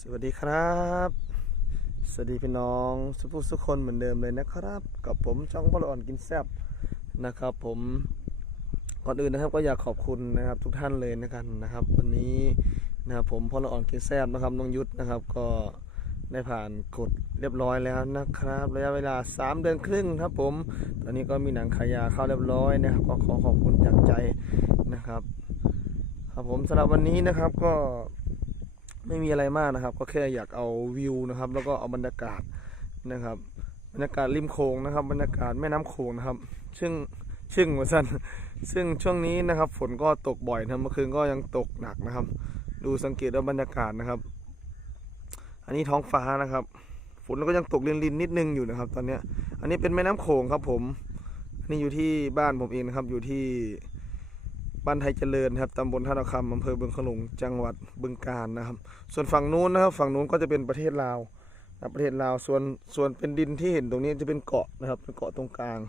สวัสดีครับ สวัสดีพี่น้องสุภุสุกคนเหมือนเดิมเลยนะครับ กับผมช่องบอลอ่อนกินแซบนะครับ ผมก่อนอื่นนะครับก็อยากขอบคุณนะครับทุกท่านเลยนะกันนะครับ วันนี้นะครับผมพอละอ่อนกินแซบนะครับน้องยุทธนะครับก็ได้ผ่านกฎเรียบร้อยแล้วนะครับ ระยะเวลา 3 เดือนครึ่งครับผม ตอนนี้ก็มีหนังขายาเข้าเรียบร้อยนะครับ ก็ขอขอบคุณจากใจนะครับ ครับผมสำหรับวันนี้นะครับก็ ไม่มีอะไรมากนะครับ ก็แค่อยากเอาวิวนะครับ แล้วก็เอาบรรยากาศนะครับบรรยากาศริมโขงนะครับ บรรยากาศแม่น้ำโขงนะครับ ซึ่งซึ่งว่าสั้นซึ่งช่วงนี้นะครับ ฝนก็ตกบ่อยนะเมื่อคืนก็ยังตกหนักนะครับ ดูสังเกตว่าบรรยากาศนะครับ อันนี้ท้องฟ้านะครับ ฝนก็ยังตกลินๆนิดนึงอยู่นะครับ ตอนเนี้ยอันนี้เป็นแม่น้ำโขงครับ ผมอันนี้อยู่ที่บ้านผมเองนะครับ อยู่ที่ บ้านไทยเจริญครับตำบลท่าตะคำอำเภอบึงขลุงจังหวัดบึงกาฬนะครับ ส่วนฝั่งนู้นนะครับ ฝั่งนู้นก็จะเป็นประเทศลาวนะประเทศลาวส่วนส่วนเป็นดินที่เห็นตรงนี้จะเป็นเกาะนะครับเป็นเกาะตรงกลาง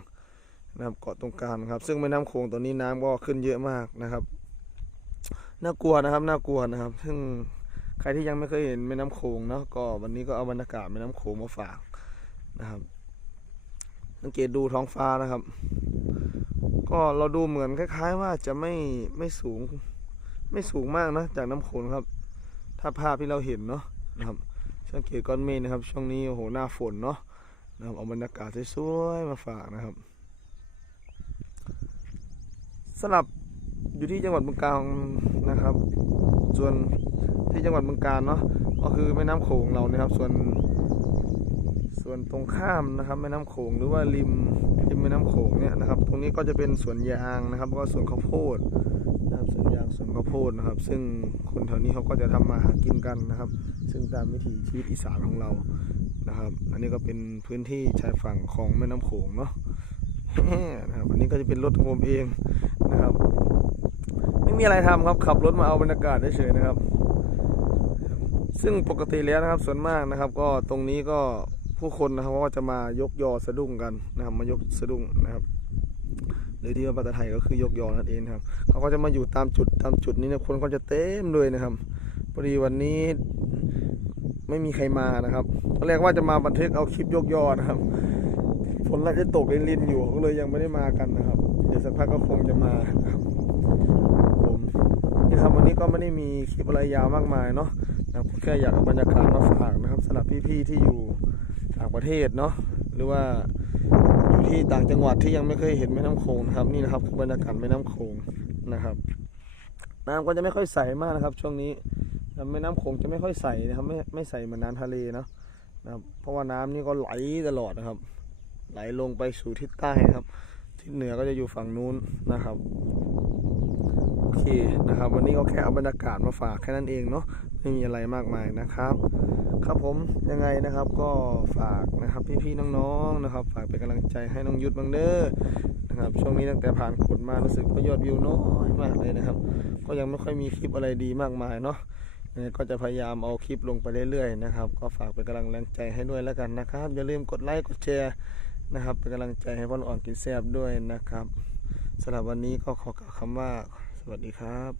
นะครับเกาะตรงกลางครับ ซึ่งแม่น้ำโขงตอนนี้น้ำก็ขึ้นเยอะมากนะครับน่ากลัวนะครับน่ากลัวนะครับ ซึ่งใครที่ยังไม่เคยเห็นแม่น้ำโขงเนาะก็วันนี้ก็เอาบรรยากาศแม่น้ำโขงมาฝากนะครับ สังเกตดูท้องฟ้านะครับ ก็เราดูเหมือนคล้าย ๆ ว่าจะไม่ไม่สูง ไม่สูงมากนะ จากน้ำโขงครับ ถ้าภาพที่เราเห็นเนาะนะครับสังเกตก้อนเมฆนะครับ ช่วงนี้โอ้โหหน้าฝนเนาะนะครับเอาบรรยากาศสวยๆมาฝากนะครับสำหรับอยู่ที่จังหวัดบึงกาฬนะครับ ส่วนที่จังหวัดบึงกาฬเนาะก็คือแม่น้ำโขงเรานะครับ ส่วน ส่วนตรงข้ามนะครับแม่น้ำโขงหรือว่าริมริมแม่น้ำโขงเนี่ยนะครับ ตรงนี้ก็จะเป็นสวนยางนะครับก็สวนข้าวโพดนะครับสวนยางสวนข้าวโพดนะครับ ซึ่งคนแถวนี้เขาก็จะทำมาหากินกันนะครับ ซึ่งตามวิถีชีวิตอีสานของเรานะครับ อันนี้ก็เป็นพื้นที่ชายฝั่งของแม่น้ำโขงเนาะนะครับอันนี้ก็จะเป็นรถของผมเองนะครับ ไม่มีอะไรทำครับขับรถมาเอาบรรยากาศเฉยๆนะครับซึ่งปกติแล้วนะครับส่วนมากนะครับ ก็ตรงนี้ก็ ผู้คนนะครับก็จะมายกยอสะดุ้งกันนะครับ มายกสะดุ้งนะครับหรือที่ว่าภาษาไทยก็คือยกยอนั่นเองครับเขาก็จะมาอยู่ตามจุดตามจุดนี้นะคนก็จะเต็มเลยนะครับพอดีวันนี้ไม่มีใครมานะครับตอนแรกว่าจะมาบันทึกเอาคลิปยกยอนะครับฝนน่าจะตกลินๆอยู่ก็เลยยังไม่ได้มากันนะครับ เดี๋ยวสักพักก็คงจะมาครับผมนี่ครับวันนี้ก็ไม่ได้มีคลิปอะไรยาวมากมายเนาะนะแค่อยากเอาบรรยากาศมาฝากนะครับสำหรับพี่ๆที่อยู่ ต่างประเทศเนาะหรือว่าอยู่ที่ต่างจังหวัดที่ยังไม่เคยเห็นแม่น้ำโขงนะครับนี่นะครับคือบรรยากาศแม่น้ำโขงนะครับ น้ำก็จะไม่ค่อยใสมากนะครับ ช่วงนี้แม่น้ำโขงจะไม่ค่อยใสนะครับ ไม่ไม่ใสเหมือนน้ำทะเลเนาะนะครับ เพราะว่าน้ำนี่ก็ไหลตลอดนะครับ ไหลลงไปสู่ทิศใต้ครับทิศเหนือก็จะอยู่ฝั่งนู้นนะครับโอเคนะครับ วันนี้ก็แค่เอาบรรยากาศมาฝากแค่นั้นเองเนาะไม่มีอะไรมากมายนะครับ ครับผมยังไงนะครับก็ฝากนะครับพี่ๆน้องๆนะครับ ฝากเป็นกำลังใจให้น้องยุทธบังเด้อนะครับช่วงนี้ตั้งแต่ผ่านกฎมารู้สึกว่ายอดวิวน้อยมากเลยนะครับ ก็ยังไม่ค่อยมีคลิปอะไรดีมากมายเนาะก็จะพยายามเอาคลิปลงไปเรื่อยๆนะครับ ก็ฝากเป็นกำลังใจให้ด้วยแล้วกันนะครับ อย่าลืมกดไลค์กดแชร์นะครับ เป็นกำลังใจให้พ่ออ่อนกินแซบด้วยนะครับสำหรับวันนี้ก็ขอกล่าวคำว่าสวัสดีครับ